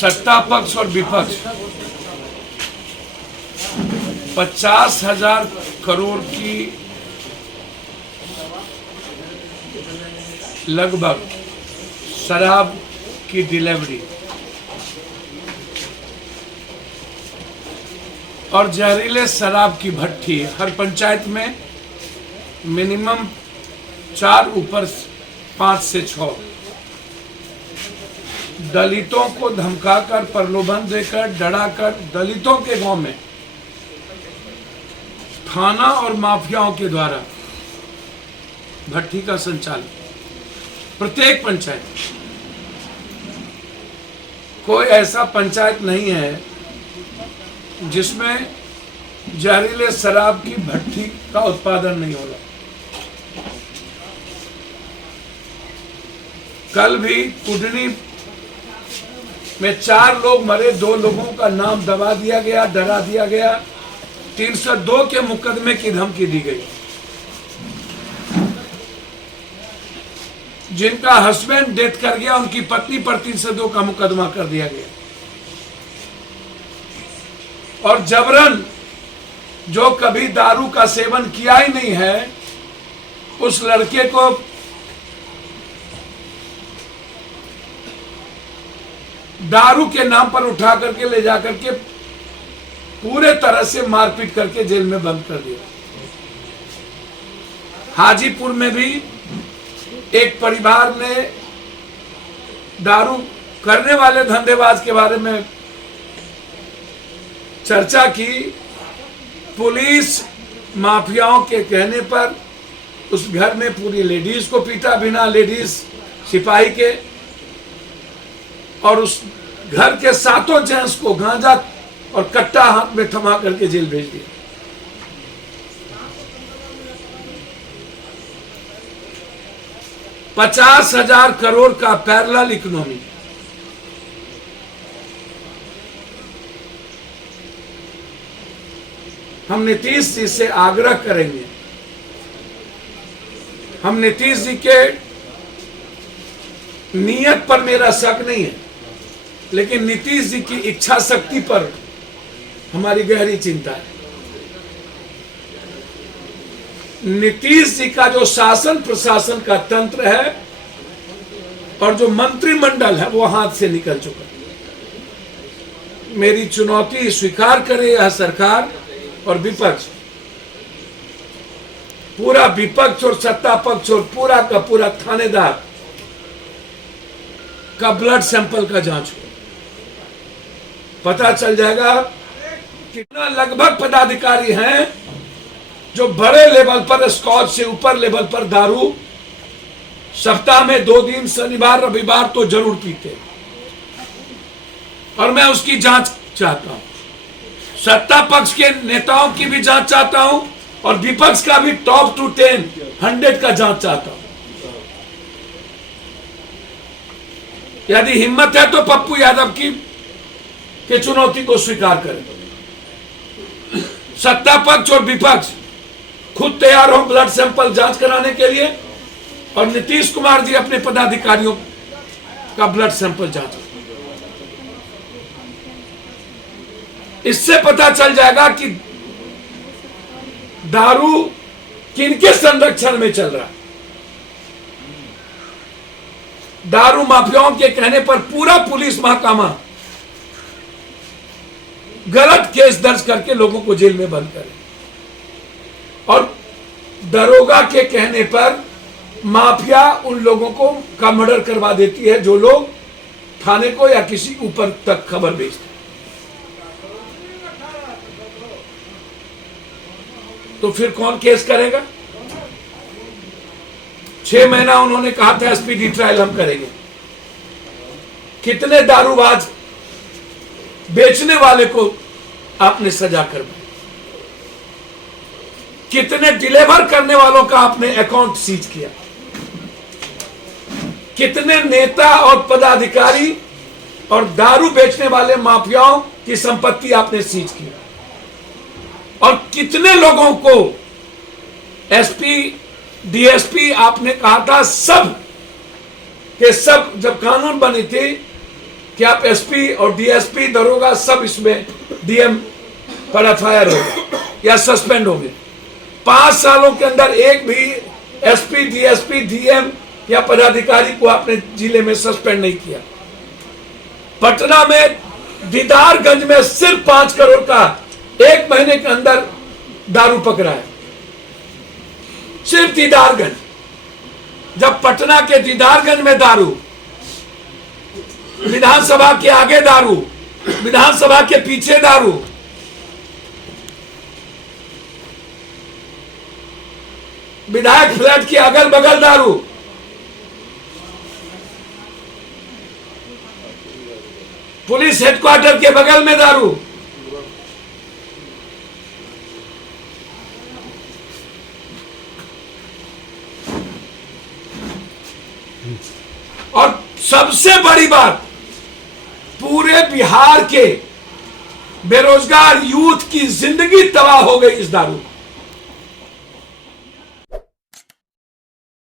सत्ता पक्ष और विपक्ष 50,000 करोड़ की लगभग शराब की डिलीवरी और जहरीले शराब की भट्टी हर पंचायत में मिनिमम 4 ऊपर 5 से 6 दलितों को धमकाकर प्रलोभन देकर डराकर दलितों के गांव में थाना और माफियाओं के द्वारा भट्टी का संचालन प्रत्येक पंचायत। कोई ऐसा पंचायत नहीं है जिसमें जहरीले शराब की भट्टी का उत्पादन नहीं हो रहा। कल भी कुडनी में 4 लोग मरे, 2 लोगों का नाम दबा दिया गया, डरा दिया गया, 302 के मुकदमे की धमकी दी गई। जिनका हस्बैंड डेथ कर गया उनकी पत्नी पर 302 का मुकदमा कर दिया गया। और जबरन जो कभी दारू का सेवन किया ही नहीं है उस लड़के को दारू के नाम पर उठा करके ले जाकर के पूरे तरह से मारपीट करके जेल में बंद कर दिया। हाजीपुर में भी एक परिवार ने दारू करने वाले धंधेबाज के बारे में चर्चा की। पुलिस माफियाओं के कहने पर उस घर में पूरी लेडीज को पीटा, बिना लेडीज सिपाही के, और उस घर के 7 जेंट्स को गांजा और कट्टा हाथ में थमा करके जेल भेज दिया। ₹50,000 करोड़ का पैरेलल इकोनॉमी। हम नीतीश जी से आग्रह करेंगे, हम नीतीश जी के नियत पर मेरा शक नहीं है, लेकिन नीतीश जी की इच्छा शक्ति पर हमारी गहरी चिंता है। नीतीश जी का जो शासन प्रशासन का तंत्र है और जो मंत्रिमंडल है वो हाथ से निकल चुका है। मेरी चुनौती स्वीकार करे यह सरकार और विपक्ष, पूरा विपक्ष और सत्ता पक्ष और पूरा का पूरा थानेदार का ब्लड सैंपल का जांच हो। पता चल जाएगा कितना लगभग पदाधिकारी हैं जो बड़े लेवल पर स्कॉच से ऊपर लेवल पर दारू सप्ताह में 2 दिन शनिवार रविवार तो जरूर पीते, और मैं उसकी जांच चाहता हूं। सत्ता पक्ष के नेताओं की भी जांच चाहता हूं और विपक्ष का भी टॉप टू 10, 100 का जांच चाहता हूं। यदि हिम्मत है तो पप्पू यादव की चुनौती को स्वीकार करें। सत्ता पक्ष और विपक्ष खुद तैयार हो ब्लड सैंपल जांच कराने के लिए, और नीतीश कुमार जी अपने पदाधिकारियों का ब्लड सैंपल जांच। इससे पता चल जाएगा कि दारू किनके संरक्षण में चल रहा है। दारू माफियाओं के कहने पर पूरा पुलिस महकमा गलत केस दर्ज करके लोगों को जेल में बंद करे, और दरोगा के कहने पर माफिया उन लोगों को का मर्डर करवा देती है जो लोग थाने को या किसी ऊपर तक खबर भेजते। तो फिर कौन केस करेगा? 6 महीना उन्होंने कहा था स्पीडी ट्रायल हम करेंगे। कितने दारूबाज बेचने वाले को आपने सजा करवाई, कितने डिलीवर करने वालों का आपने अकाउंट सीज किया, कितने नेता और पदाधिकारी और दारू बेचने वाले माफियाओं की संपत्ति आपने सीज की, और कितने लोगों को एसपी डीएसपी आपने कहा था सब के सब, जब कानून बनी थी कि आप एसपी और डीएसपी दरोगा सब इसमें डीएम पर एफआईआर होगा या सस्पेंड होंगे। 5 सालों के अंदर एक भी एसपी, डीएसपी, डीएम या पदाधिकारी को आपने जिले में सस्पेंड नहीं किया। पटना में दीदारगंज में सिर्फ 5 करोड़ का 1 महीने के अंदर दारू पकड़ा है, सिर्फ दीदारगंज। जब पटना के दीदारगंज में दारू, विधानसभा के आगे दारू, विधानसभा के पीछे दारू, विधायक फ्लैट के अगल बगल दारू, पुलिस हेडक्वार्टर के बगल में दारू, और सबसे बड़ी बात, पूरे बिहार के बेरोजगार यूथ की जिंदगी तबाह हो गई इस दारू।